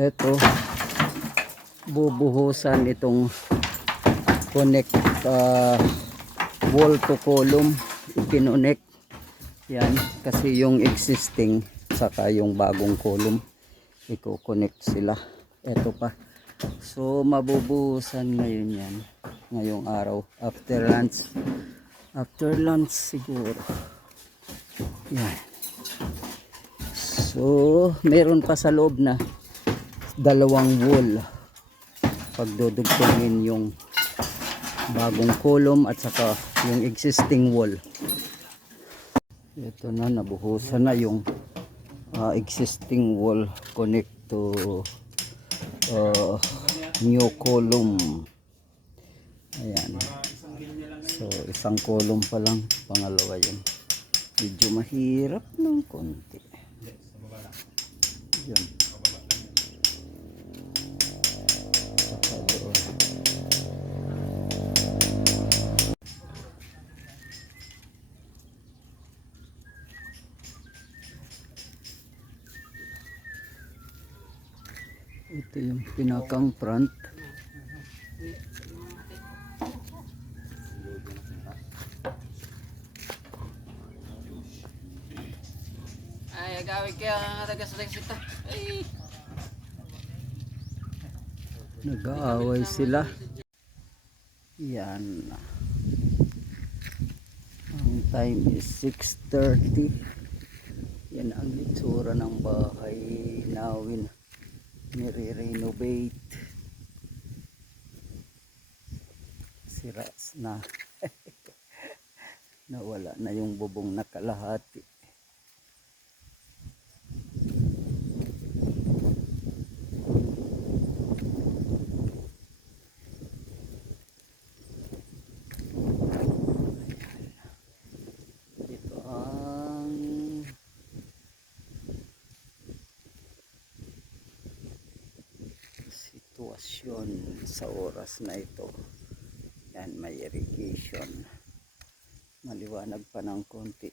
Ito, bubuhusan itong connect wall to column, ikinonect yan kasi yung existing saka yung bagong column i-connect sila. Ito pa, so mabubuhusan ngayon yan ngayong araw after lunch siguro yan. So meron pa sa loob na dalawang wall pagdudugtungin yung bagong column at saka yung existing wall. Ito na, nabuhusan na yung existing wall connect to new column. Ayan, so isang column pa lang, pangalawa yun. Medyo mahirap ng konti yun. Ito yung pinakang front. Ay, agawin kaya nagasalang sita. Ay. Nag-aaway sila. Yan. Ang time is 6:30. Yan ang itsura ng bahay nawin. Nire-renovate. Sira na. Nawala na yung bubong na kalahati. Ito ang sitwasyon sa oras na ito. Yan, may irrigation. Maliwanag pa ng konti.